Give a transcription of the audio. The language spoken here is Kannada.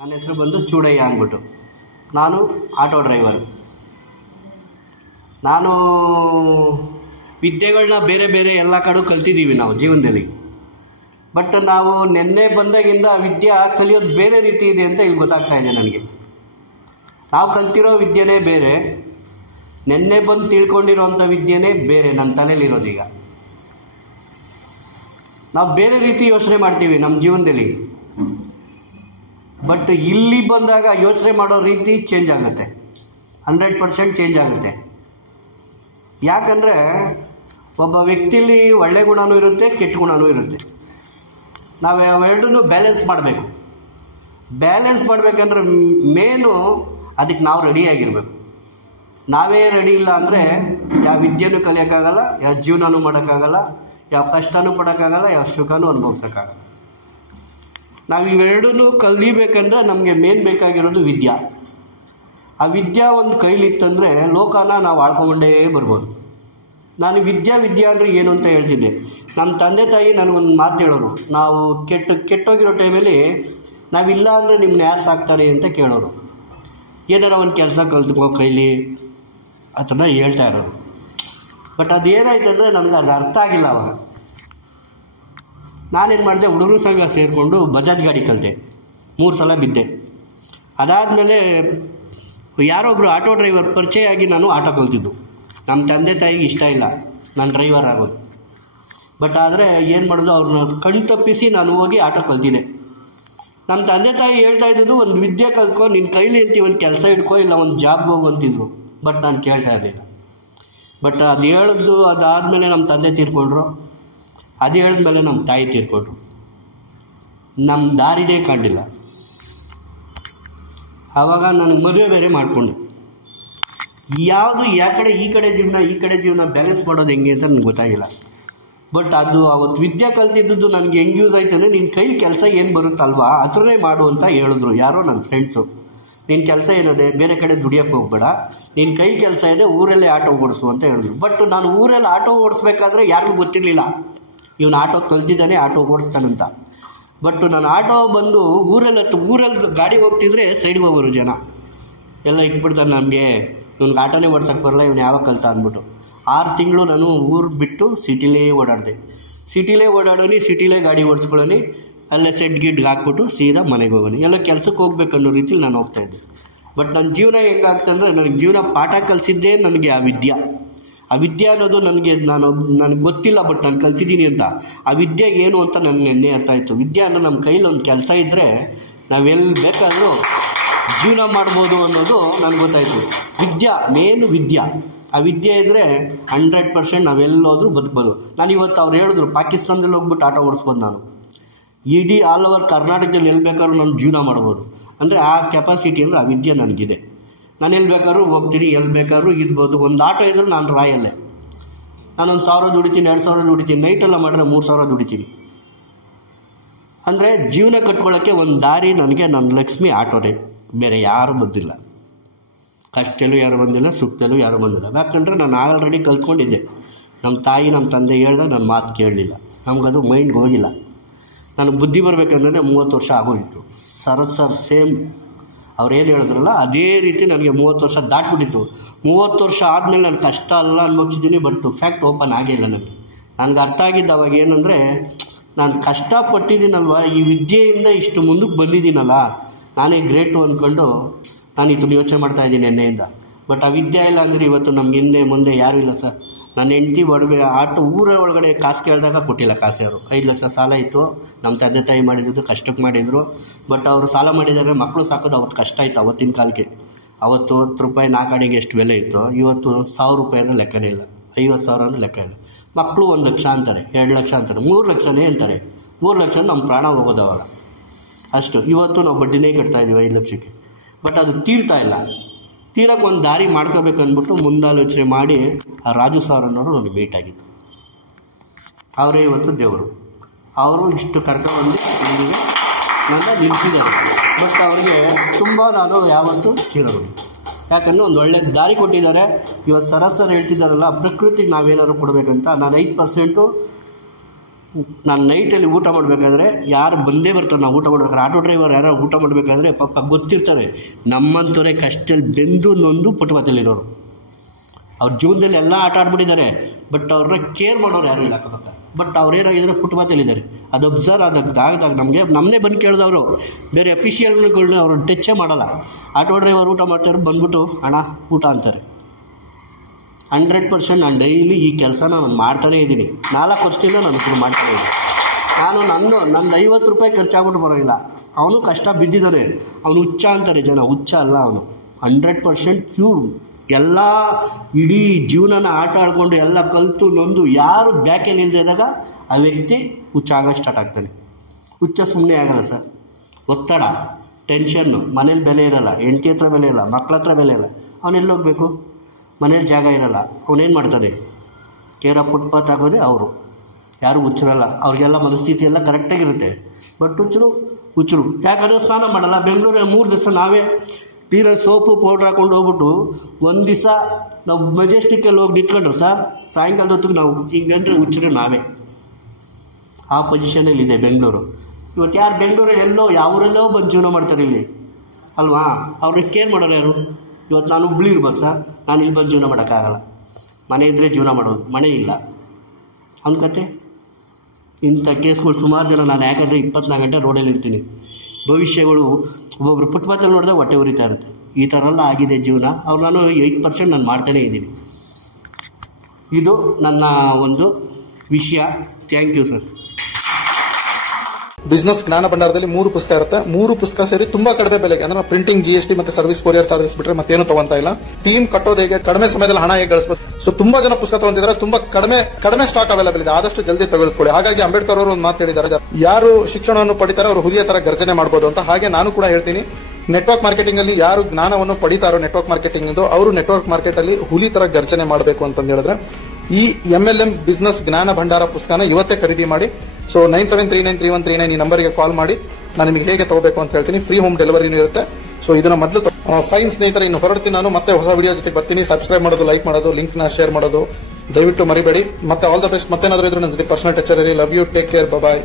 ನನ್ನ ಹೆಸರು ಬಂದು ಚೂಡಯ್ಯ ಅಂದ್ಬಿಟ್ಟು. ನಾನು ಆಟೋ ಡ್ರೈವರ್. ನಾನು ವಿದ್ಯೆಗಳನ್ನ ಬೇರೆ ಬೇರೆ ಎಲ್ಲ ಕಡೆ ಕಲ್ತಿದ್ದೀವಿ ನಾವು ಜೀವನದಲ್ಲಿ. ಬಟ್ ನಾವು ನೆನ್ನೆ ಬಂದಾಗಿಂದ ವಿದ್ಯೆ ಕಲಿಯೋದು ಬೇರೆ ರೀತಿ ಇದೆ ಅಂತ ಇಲ್ಲಿ ಗೊತ್ತಾಗ್ತಾ ಇದೆ ನನಗೆ. ನಾವು ಕಲ್ತಿರೋ ವಿದ್ಯೆನೇ ಬೇರೆ, ನೆನ್ನೆ ಬಂದು ತಿಳ್ಕೊಂಡಿರೋವಂಥ ವಿದ್ಯೆನೇ ಬೇರೆ ನನ್ನ ತಲೆಯಲ್ಲಿರೋದೀಗ. ನಾವು ಬೇರೆ ರೀತಿ ಯೋಚನೆ ಮಾಡ್ತೀವಿ ನಮ್ಮ ಜೀವನದಲ್ಲಿ. ಬಟ್ ಇಲ್ಲಿ ಬಂದಾಗ ಯೋಚನೆ ಮಾಡೋ ರೀತಿ ಚೇಂಜ್ ಆಗುತ್ತೆ, 100% ಚೇಂಜ್ ಆಗುತ್ತೆ. ಯಾಕಂದರೆ ಒಬ್ಬ ವ್ಯಕ್ತಿಲಿ ಒಳ್ಳೆ ಗುಣವೂ ಇರುತ್ತೆ, ಕೆಟ್ಟ ಗುಣವೂ ಇರುತ್ತೆ. ನಾವು ಅವೆರಡನ್ನೂ ಬ್ಯಾಲೆನ್ಸ್ ಮಾಡಬೇಕು. ಬ್ಯಾಲೆನ್ಸ್ ಮಾಡಬೇಕಂದ್ರೆ ಮೇನು ಅದಕ್ಕೆ ನಾವು ರೆಡಿಯಾಗಿರಬೇಕು. ನಾವೇ ರೆಡಿ ಇಲ್ಲ ಅಂದರೆ ಯಾವ ವಿದ್ಯೆನೂ ಕಲಿಯೋಕ್ಕಾಗಲ್ಲ, ಯಾವ ಜೀವನನೂ ಮಾಡೋಕ್ಕಾಗಲ್ಲ, ಯಾವ ಕಷ್ಟನೂ ಪಡೋಕ್ಕಾಗಲ್ಲ, ಯಾವ ಸುಖನೂ ಅನುಭವಿಸೋಕ್ಕಾಗಲ್ಲ. ನಾವು ಇವೆರಡನ್ನೂ ಕಲಿಬೇಕಂದ್ರೆ ನಮಗೆ ಮೇನ್ ಬೇಕಾಗಿರೋದು ವಿದ್ಯೆ. ಆ ವಿದ್ಯೆ ಒಂದು ಕೈಲಿತ್ತಂದರೆ ಲೋಕನ ನಾವು ಆಳ್ಕೊಂಡೇ ಬರ್ಬೋದು. ನಾನು ವಿದ್ಯೆ ಅಂದರೆ ಏನು ಅಂತ ಹೇಳ್ತಿದ್ದೆ. ನಮ್ಮ ತಂದೆ ತಾಯಿ ನನಗೊಂದು ಮಾತು ಹೇಳೋರು, ನಾವು ಕೆಟ್ಟೋಗಿರೋ ಟೈಮಲ್ಲಿ ನಾವಿಲ್ಲ ಅಂದರೆ ನಿಮ್ಮನ್ನ ಯಾರು ಸಾಕ್ತಾರೆ ಅಂತ ಕೇಳೋರು. ಏನಾರ ಒಂದು ಕೆಲಸ ಕಲ್ತ್ಕೋ ಕೈಲಿ ಆ ಥರ ಹೇಳ್ತಾ ಇರೋರು. ಬಟ್ ಅದೇನಾಯ್ತು ಅಂದರೆ ನನಗೆ ಅದು ಅರ್ಥ ಆಗಿಲ್ಲ. ಅವಾಗ ನಾನೇನು ಮಾಡಿದೆ, ಹುಡುಗರು ಸಂಘ ಸೇರಿಕೊಂಡು ಬಜಾಜ್ ಗಾಡಿ ಕಲಿತೆ. 3 ಸಲ ಬಿದ್ದೆ. ಅದಾದಮೇಲೆ ಯಾರೊಬ್ಬರು ಆಟೋ ಡ್ರೈವರ್ ಪರಿಚಯ ಆಗಿ ನಾನು ಆಟೋ ಕಲ್ತಿದ್ದು. ನಮ್ಮ ತಂದೆ ತಾಯಿಗೆ ಇಷ್ಟ ಇಲ್ಲ ನಾನು ಡ್ರೈವರ್ ಆಗೋದು. ಬಟ್ ಆದರೆ ಏನು ಮಾಡೋದು, ಅವ್ರನ್ನ ಕಣ್ಣು ತಪ್ಪಿಸಿ ನಾನು ಹೋಗಿ ಆಟೋ ಕಲ್ತಿದ್ದೆ. ನಮ್ಮ ತಂದೆ ತಾಯಿ ಹೇಳ್ತಾ ಇದ್ದದ್ದು, ಒಂದು ವಿದ್ಯೆ ಕಲ್ತ್ಕೊ, ನಿನ್ನ ಕೈಲಿ ಅಂತೀವಿ ಒಂದು ಕೆಲಸ ಇಟ್ಕೋ, ಇಲ್ಲ ಒಂದು ಜಾಬ್ಗೆ ಹೋಗು ಅಂತಿದ್ರು. ಬಟ್ ನಾನು ಕೇಳ್ತಾ ಇರಲಿಲ್ಲ. ಬಟ್ ಅದು ಹೇಳಿದ್ದು ಅದಾದಮೇಲೆ ನಮ್ಮ ತಂದೆ ತೀರ್ಕೊಂಡ್ರು. ಅದು ಹೇಳಿದ್ಮೇಲೆ ನಮ್ಮ ತಾಯಿ ತೀರ್ಕೊಂಡ್ರು. ನಮ್ಮ ದಾರಿನೇ ಕಂಡಿಲ್ಲ. ಆವಾಗ ನನಗೆ ಮದುವೆ ಬೇರೆ ಮಾಡಿಕೊಂಡೆ. ಯಾವುದು ಈ ಕಡೆ ಜೀವನ ಬ್ಯಾಲೆನ್ಸ್ ಮಾಡೋದು ಹೆಂಗೆ ಅಂತ ನನಗೆ ಗೊತ್ತಾಗಿಲ್ಲ. ಬಟ್ ಅದು ಅವತ್ತು ವಿದ್ಯೆ ಕಲ್ತಿದ್ದು ನನಗೆ ಹೆಂಗೆ ಯೂಸ್ ಆಯ್ತು ಅಂದರೆ, ನಿನ್ನ ಕೈಲಿ ಕೆಲಸ ಏನು ಬರುತ್ತಲ್ವಾ ಅದನ್ನೇ ಮಾಡು ಅಂತ ಹೇಳಿದ್ರು ಯಾರೋ ನನ್ನ ಫ್ರೆಂಡ್ಸು. ನಿನ್ನ ಕೆಲಸ ಏನಿದೆ, ಬೇರೆ ಕಡೆ ದುಡಿಯೋಕ್ಕೆ ಹೋಗ್ಬೇಡ, ನಿನ್ನ ಕೈ ಕೆಲಸ ಇದೆ, ಊರಲ್ಲೇ ಆಟೋ ಓಡಿಸು ಅಂತ ಹೇಳಿದ್ರು. ಬಟ್ ನಾನು ಊರಲ್ಲಿ ಆಟೋ ಓಡಿಸ್ಬೇಕಾದ್ರೆ ಯಾರಿಗೂ ಗೊತ್ತಿರಲಿಲ್ಲ ಇವನು ಆಟೋ ಕಲ್ತಿದ್ದಾನೆ, ಆಟೋ ಓಡಿಸ್ತಾನಂತ. ಬಟ್ ನಾನು ಆಟೋ ಬಂದು ಊರಲ್ಲಿ ಗಾಡಿ ಹೋಗ್ತಿದ್ರೆ ಸೈಡ್ಗೆ ಹೋಗೋರು ಜನ ಎಲ್ಲ ಇಕ್ಬಿಡ್ತಾನೆ, ನಮಗೆ ಇವ್ನಿಗೆ ಆಟೋನೇ ಓಡ್ಸೋಕ್ಕೆ ಬರಲ್ಲ, ಇವ್ನು ಯಾವಾಗ ಕಲ್ತ ಅಂದ್ಬಿಟ್ಟು. 6 ತಿಂಗಳು ನಾನು ಊರು ಬಿಟ್ಟು ಸಿಟಿಲೇ ಓಡಾಡಿದೆ. ಸಿಟಿಲೇ ಗಾಡಿ ಓಡಿಸ್ಕೊಳ್ಳೋನಿ, ಅಲ್ಲೇ ಸೆಡ್ ಗಿಡ್ಗೆ ಹಾಕ್ಬಿಟ್ಟು ಸೀದಾ ಮನೆಗೆ ಹೋಗೋನಿ. ಎಲ್ಲ ಕೆಲಸಕ್ಕೆ ಹೋಗ್ಬೇಕನ್ನೋ ರೀತಿಲಿ ನಾನು ಹೋಗ್ತಾಯಿದ್ದೆ. ಬಟ್ ನನ್ನ ಜೀವನ ಹೆಂಗಾಗ್ತಂದರೆ, ನನಗೆ ಜೀವನ ಪಾಠ ಕಲಿಸಿದ್ದೇ ನನಗೆ ಆ ವಿದ್ಯೆ ಅನ್ನೋದು ನನಗೆ ಗೊತ್ತಿಲ್ಲ. ಬಟ್ ನಾನು ಕಲ್ತಿದ್ದೀನಿ ಅಂತ. ಆ ವಿದ್ಯೆ ಏನು ಅಂತ ನನಗೆ ನೆನ್ನೆ ಅರ್ಥ ಆಯಿತು. ವಿದ್ಯೆ ಅಂದರೆ ನಮ್ಮ ಕೈಲಿ ಒಂದು ಕೆಲಸ ಇದ್ದರೆ ನಾವೆಲ್ಲಿ ಬೇಕಾದರೂ ಜೀವನ ಮಾಡ್ಬೋದು ಅನ್ನೋದು ನನಗೆ ಗೊತ್ತಾಯಿತು. ಮೇನು ವಿದ್ಯೆ. ಆ ವಿದ್ಯೆ ಇದ್ದರೆ 100% ನಾವೆಲ್ಲೋದ್ರೂ ಬದುಕ್ಬೋದು. ನಾನು ಇವತ್ತು ಅವ್ರು ಹೇಳಿದ್ರು ಪಾಕಿಸ್ತಾನದಲ್ಲಿ ಹೋಗ್ಬಿಟ್ಟು ಆಟೋ ಓಡಿಸ್ಬೋದು. ನಾನು ಇಡೀ ಆಲ್ ಓವರ್ ಕರ್ನಾಟಕದಲ್ಲಿ ಎಲ್ಲಿ ಬೇಕಾದ್ರೂ ನಾನು ಜೀವನ ಮಾಡ್ಬೋದು. ಅಂದರೆ ಆ ಕೆಪಾಸಿಟಿ ಅಂದರೆ ಆ ವಿದ್ಯೆ ನನಗಿದೆ. ನಾನು ಎಲ್ಲಿ ಬೇಕಾದ್ರೂ ಹೋಗ್ತೀನಿ, ಎಲ್ಲಿ ಬೇಕಾದ್ರೂ ಇರ್ಬೋದು. ಒಂದು ಆಟೋ ಇದ್ದರೆ ನಾನು ರಾಯಲ್ಲೇ. ನಾನೊಂದು 1000 ದುಡಿತೀನಿ, 2000 ದುಡಿತೀನಿ, ನೈಟೆಲ್ಲ ಮಾಡಿದ್ರೆ 3000 ದುಡಿತೀನಿ. ಅಂದರೆ ಜೀವನ ಕಟ್ಕೊಳ್ಳೋಕ್ಕೆ ಒಂದು ದಾರಿ ನನಗೆ ನನ್ನ ಲಕ್ಷ್ಮಿ ಆಟೋನೇ, ಬೇರೆ ಯಾರೂ ಬಂದಿಲ್ಲ. ಕಷ್ಟದಲ್ಲೂ ಯಾರು ಬಂದಿಲ್ಲ, ಸುಖದಲ್ಲೂ ಯಾರೂ ಬಂದಿಲ್ಲ. ಯಾಕಂದರೆ ನಾನು ಆಲ್ರೆಡಿ ಕಲ್ತ್ಕೊಂಡಿದ್ದೆ. ನಮ್ಮ ತಾಯಿ ನಮ್ಮ ತಂದೆ ಹೇಳಿದಾಗ ನನ್ನ ಮಾತು ಕೇಳಲಿಲ್ಲ. ನಮಗದು ಮೈಂಡ್ಗೆ ಹೋಗಿಲ್ಲ. ನನಗೆ ಬುದ್ಧಿ ಬರಬೇಕಂದ್ರೆ 30 ವರ್ಷ ಆಗೋಗಿತ್ತು. ಸರ್ ಸೇಮ್ ಅವ್ರು ಏನು ಹೇಳಿದ್ರಲ್ಲ ಅದೇ ರೀತಿ ನನಗೆ 30 ವರ್ಷ ದಾಟ್ಬಿಟ್ಟಿತ್ತು. 30 ವರ್ಷ ಆದಮೇಲೆ ನಾನು ಕಷ್ಟ ಅಲ್ಲ ಅನ್ಬೋಗಿದ್ದೀನಿ. ಬಟ್ ಫ್ಯಾಕ್ಟ್ ಓಪನ್ ಆಗಿಲ್ಲ ನನಗೆ ಅರ್ಥ ಆಗಿದ್ದು ಅವಾಗ ಏನಂದರೆ, ನಾನು ಕಷ್ಟಪಟ್ಟಿದ್ದೀನಲ್ವ, ಈ ವಿದ್ಯೆಯಿಂದ ಇಷ್ಟು ಮುಂದಕ್ಕೆ ಬಂದಿದ್ದೀನಲ್ಲ, ನಾನೇ ಗ್ರೇಟು ಅಂದ್ಕೊಂಡು ನಾನು ಇದನ್ನು ಯೋಚನೆ ಮಾಡ್ತಾಯಿದ್ದೀನಿ ನೆನ್ನೆಯಿಂದ. ಬಟ್ ಆ ವಿದ್ಯೆ ಇಲ್ಲ ಅಂದರೆ ಇವತ್ತು ನಮ್ಗೆ ಹಿಂದೆ ಮುಂದೆ ಯಾರೂ ಇಲ್ಲ ಸರ್. ನನ್ನ ಹೆಂಡ್ತಿ ಆಟೋ ಊರ ಒಳಗಡೆ ಕಾಸು ಕೇಳಿದಾಗ ಕೊಟ್ಟಿಲ್ಲ. ಕಾಸು ಅವರು 5 ಲಕ್ಷ ಸಾಲ ಇತ್ತು. ನಮ್ಮ ತಂದೆ ತಾಯಿ ಮಾಡಿದ್ದು ಕಷ್ಟಕ್ಕೆ ಮಾಡಿದರು. ಬಟ್ ಅವರು ಸಾಲ ಮಾಡಿದರೆ ಮಕ್ಕಳು ಸಾಕೋದು ಅವತ್ತು ಕಷ್ಟ ಇತ್ತು. ಅವತ್ತಿನ ಕಾಲಕ್ಕೆ ಅವತ್ತು 10 ರೂಪಾಯಿ 4 ಆಣೆಗೆ ಎಷ್ಟು ಬೆಲೆ ಇತ್ತು. ಇವತ್ತು 1000 ರೂಪಾಯಿ ಅಂದರೆ ಲೆಕ್ಕನೇ ಇಲ್ಲ, 50,000 ಅಂದರೆ ಲೆಕ್ಕ ಇಲ್ಲ. ಮಕ್ಕಳು 1 ಲಕ್ಷ ಅಂತಾರೆ, 2 ಲಕ್ಷ ಅಂತಾರೆ, 3 ಲಕ್ಷನೇ ಅಂತಾರೆ. 3 ಲಕ್ಷ ನಮ್ಮ ಪ್ರಾಣ ಹೋಗೋದು ಅವಾಗ. ಅಷ್ಟು ಇವತ್ತು ನಾವು ಬಡ್ಡಿನೇ ಕಟ್ತಾಯಿದ್ದೀವಿ 5 ಲಕ್ಷಕ್ಕೆ. ಬಟ್ ಅದು ತೀರ್ತಾ ಇಲ್ಲ. ತೀರಕ್ಕೆ ಒಂದು ದಾರಿ ಮಾಡ್ಕೋಬೇಕಂದ್ಬಿಟ್ಟು ಮುಂದಾಲೋಚನೆ ಮಾಡಿ ಆ ರಾಜು ಸರ್ ಅನ್ನೋರು ನನಗೆ ಮೀಟ್ ಆಗಿದ್ದು. ಅವರೇ ಇವತ್ತು ದೇವರು. ಅವರು ಇಷ್ಟು ಕರ್ಕೊಂಡ್ಬಂದು ನನಗೆ ನನ್ನ ನಿಲ್ಲಿಸಿದ್ದಾರೆ. ಬಟ್ ಅವರಿಗೆ ತುಂಬ ನಾನು ಯಾವತ್ತೂ ಚಿರರು. ಯಾಕಂದರೆ ಒಂದು ಒಳ್ಳೆ ದಾರಿ ಕೊಟ್ಟಿದ್ದಾರೆ. ಇವತ್ತು ಸರ್ ಹೇಳ್ತಿದ್ದಾರಲ್ಲ, ಪ್ರಕೃತಿಗೆ ನಾವೇನಾದ್ರು ಕೊಡಬೇಕಂತ. ನಾನು 5% ನಾನು ನೈಟಲ್ಲಿ ಊಟ ಮಾಡಬೇಕಾದ್ರೆ ಯಾರು ಬಂದೇ ಬರ್ತಾರೆ, ನಾವು ಊಟ ಮಾಡ್ಬೇಕಾದ್ರೆ ಆಟೋ ಡ್ರೈವರ್ ಯಾರು ಊಟ ಮಾಡಬೇಕಾದ್ರೆ ಪಾಪ ಗೊತ್ತಿರ್ತಾರೆ ನಮ್ಮಂಥವರೇ ಕಷ್ಟದಲ್ಲಿ ಬೆಂದು ನೊಂದು ಪುಟಪತಿಲಿರೋರು. ಅವ್ರ ಜೀವನದಲ್ಲಿ ಎಲ್ಲ ಆಟ ಆಡ್ಬಿಟ್ಟಿದ್ದಾರೆ, ಬಟ್ ಅವ್ರನ್ನ ಕೇರ್ ಮಾಡೋರು ಯಾರು ಇಲ್ಲ ಅಕ್ಕಪಕ್ಕ. ಬಟ್ ಅವ್ರೇನಾಗಿದ್ದಾರೆ ಪುಟಪತಿಲಿದ್ದಾರೆ. ಅದು ಅಬ್ಸರ್ವ್ ಆದಾಗ ನಮ್ಮನ್ನೇ ಬಂದು ಕೇಳಿದವರು, ಬೇರೆ ಅಫಿಷಿಯಲ್ಗಳನ್ನ ಅವರು ಟಚ್ಚೇ ಮಾಡಲ್ಲ. ಆಟೋ ಡ್ರೈವರ್ ಊಟ ಮಾಡ್ತಾರೆ, ಬಂದ್ಬಿಟ್ಟು ಅಣ್ಣ ಊಟ ಅಂತಾರೆ. 100% ನಾನು ಡೈಲಿ ಈ ಕೆಲಸನ ನಾನು ಮಾಡ್ತಾನೇ ಇದ್ದೀನಿ. 4 ವರ್ಷದಿಂದ ನಾನು ಶುರು ಮಾಡ್ತಾನೇ ಇದ್ದೀನಿ. ನಂದು 50 ರೂಪಾಯಿ ಖರ್ಚಾಗ್ಬಿಟ್ಟು ಬರೋಲ್ಲ. ಅವನು ಕಷ್ಟ ಬಿದ್ದಿದ್ದಾನೆ, ಅವನು ಹುಚ್ಚ ಅಂತಾರೆ ಜನ. ಹುಚ್ಚ ಅಲ್ಲ ಅವನು, 100% ಪ್ಯೂರ್. ಎಲ್ಲ ಇಡೀ ಜೀವನನ ಆಟ ಆಡ್ಕೊಂಡು ಎಲ್ಲ ಕಲಿತು ನೊಂದು ಯಾರು ಬ್ಯಾಕಲ್ಲಿ ಇಲ್ಲದಾಗ ಆ ವ್ಯಕ್ತಿ ಹುಚ್ಚ ಆಗೋಕ್ಕೆ ಸ್ಟಾರ್ಟ್ ಆಗ್ತಾನೆ. ಹುಚ್ಚ ಸುಮ್ಮನೆ ಆಗಲ್ಲ ಸರ್. ಒತ್ತಡ, ಟೆನ್ಷನ್ನು, ಮನೇಲಿ ಬೆಲೆ ಇರೋಲ್ಲ, ಹೆಂಡತಿ ಹತ್ರ ಬೆಲೆ ಇಲ್ಲ, ಮಕ್ಕಳ ಹತ್ರ ಬೆಲೆ ಇಲ್ಲ, ಅವನೆಲ್ಲಿ ಹೋಗಬೇಕು? ಮನೇಲಿ ಜಾಗ ಇರೋಲ್ಲ, ಅವನೇನು ಮಾಡ್ತಾನೆ? ಕೇರ ಫುಟ್ಪಾತ್ ಆಗೋದೇ ಅವರು. ಯಾರು ಹುಚ್ಚರಲ್ಲ, ಅವ್ರಿಗೆಲ್ಲ ಮನಸ್ಥಿತಿ ಎಲ್ಲ ಕರೆಕ್ಟಾಗಿರುತ್ತೆ. ಬಟ್ ಹುಚ್ಚರು ಯಾಕಂದರೆ ಸ್ನಾನ ಮಾಡಲ್ಲ. ಬೆಂಗಳೂರಲ್ಲಿ 3 ದಿವಸ ನಾವೇ ಕ್ಲೀನಾಗಿ ಸೋಪು ಪೌಡ್ರ್ ಹಾಕೊಂಡು ಹೋಗ್ಬಿಟ್ಟು ಒಂದು ದಿವಸ ನಾವು ಮೆಜೆಸ್ಟಿಕ್ಕಲ್ಲಿ ಹೋಗಿ ನಿಂತ್ಕೊಂಡ್ರು ಸರ್, ಸಾಯಂಕಾಲದ ಹೊತ್ತಿಗೆ ನಾವು ಹಿಂಗಂದ್ರೆ ಹುಚ್ಚರು ನಾವೇ. ಆ ಪೊಸಿಷನಲ್ಲಿದೆ ಬೆಂಗಳೂರು ಇವತ್ತು. ಯಾರು ಬೆಂಗಳೂರಲ್ಲಿ ಎಲ್ಲೋ ಯಾವರೆಲ್ಲೋ ಬಂದು ಜೀವನ ಮಾಡ್ತಾರೆ ಇಲ್ಲಿ ಅಲ್ವಾ? ಅವ್ರಿಗೆ ಕೇರ್ ಮಾಡೋರು ಯಾರು? ಇವತ್ತು ನಾನು ಹುಬ್ಳಿ ಇರ್ಬೋದು ಸರ್, ನಾನು ಇಲ್ಲಿ ಬಂದು ಜೀವನ ಮಾಡೋಕ್ಕಾಗಲ್ಲ. ಮನೆ ಇದ್ದರೆ ಜೀವನ ಮಾಡೋದು, ಮನೆ ಇಲ್ಲ ಅನ್ಕತೆ. ಇಂಥ ಕೇಸ್ಗಳು ಸುಮಾರು ಜನ. ನಾನು ಯಾಕಂದರೆ 24 ಗಂಟೆ ರೋಡಲ್ಲಿ ಇರ್ತೀನಿ. ಭವಿಷ್ಯಗಳು ಒಬ್ಬೊಬ್ರು ಫುಟ್ಪಾತಲ್ಲಿ ನೋಡಿದ್ರೆ ಹೊಟ್ಟೆ ಉರಿತಾ ಇರುತ್ತೆ. ಈ ಥರ ಎಲ್ಲ ಆಗಿದೆ ಜೀವನ. ಅವ್ರು ನಾನು 8% ನಾನು ಮಾಡ್ತಾನೇ ಇದ್ದೀನಿ. ಇದು ನನ್ನ ಒಂದು ವಿಷಯ. Thank you sir. ಬಿಸ್ನೆಸ್ ಜ್ಞಾನ ಭಂಡಾರದಲ್ಲಿ 3 ಪುಸ್ತಕ ಇರುತ್ತೆ. 3 ಪುಸ್ತಕ ಸೇರಿ ತುಂಬಾ ಕಡಿಮೆ ಬೆಲೆಗೆ, ಅಂದ್ರೆ ಪ್ರಿಂಟಿಂಗ್, GST ಮತ್ತೆ ಸರ್ವಿಸ್ ಕೊರಿಯರ್ ಚಾರ್ಜಸ್ ಬಿಟ್ರೆ ಮತ್ತೇನು ತಗೊಂತ ಇಲ್ಲ. ಟೀಮ್ ಕಟ್ಟೋದು ಹೇಗೆ, ಕಡಿಮೆ ಸಮಯದಲ್ಲಿ ಹಣ ಹೇಗೆ ಗಳಿಸಬಹುದು. ಸೊ ತುಂಬಾ ಜನ ಪುಸ್ತಕ ತಗೊಂತಿದ್ದಾರೆ. ತುಂಬಾ ಕಡಿಮೆ ಸ್ಟಾಕ್ ಅವೈಲೇಬಲ್ ಇದೆ. ಆದಷ್ಟು ಜಲ್ದಿ ತೆಗೆದುಕೊಳ್ಳಿ. ಹಾಗಾಗಿ ಅಂಬೇಡ್ಕರ್ ಅವರು ಒಂದು ಮಾತು ಹೇಳಿದ್ದಾರೆ, ಯಾರು ಶಿಕ್ಷಣವನ್ನು ಪಡಿತಾರೆ ಅವರು ಹುಲಿಯ ತರ ಗರ್ಜನೆ ಮಾಡಬಹುದು ಅಂತ. ಹಾಗೆ ನಾನು ಕೂಡ ಹೇಳ್ತೀನಿ, ನೆಟ್ವರ್ಕ್ ಮಾರ್ಕೆಟಿಂಗ್ ಅಲ್ಲಿ ಯಾರು ಜ್ಞಾನವನ್ನು ಪಡಿತಾರೋ ನೆಟ್ವರ್ಕ್ ಮಾರ್ಕೆಟಿಂಗ್ ಅವರು ನೆಟ್ವರ್ಕ್ ಮಾರ್ಕೆಟ್ ಅಲ್ಲಿ ಹುಲಿ ತರ ಗರ್ಜನೆ ಮಾಡಬೇಕು ಅಂತ ಹೇಳಿದ್ರೆ ಈ MLM ಬಿಸ್ನೆಸ್ ಜ್ಞಾನ ಭಂಡಾರ ಪುಸ್ತಕನ ಇವತ್ತೇ ಖರೀದಿ ಮಾಡಿ. ಸೊ 97393139 ಈ ನಂಬರ್ಗೆ ಕಾಲ್ ಮಾಡಿ ನಾನು ನಿಮಗೆ ಹೇಗೆ ತಗೋಬೇಕು ಅಂತ ಹೇಳ್ತೀನಿ. ಫ್ರೀ ಹೋಮ್ ಡೆಲಿವರಿನೂ ಇರುತ್ತೆ. ಸೊ ಇದನ್ನ ಮೊದಲು ಫೈನ್ ಸ್ನೇಹಿತರೆ, ಇನ್ನು ಹೊರಡ್ತೀನಿ ನಾನು. ಮತ್ತೆ ಹೊಸ ವಿಡಿಯೋ ಜೊತೆ ಬರ್ತೀನಿ. ಸಬ್ಸ್ಕ್ರೈಬ್ ಮಾಡೋದು, ಲೈಕ್ ಮಾಡೋದು, ಲಿಂಕ್ ನ ಶೇರ್ ಮಾಡೋದು ದಯವಿಟ್ಟು ಮರಿಬೇಡಿ. ಮತ್ತೆ ಆಲ್ ದ ಬೆಸ್ಟ್. ಮತ್ತೇನಾದ್ರೂ ಇದ್ರೆ ನನ್ನ ಜೊತೆ ಪರ್ಸನಲ್ ಟಚ್ ಇರಿ. Love you, take care, bye.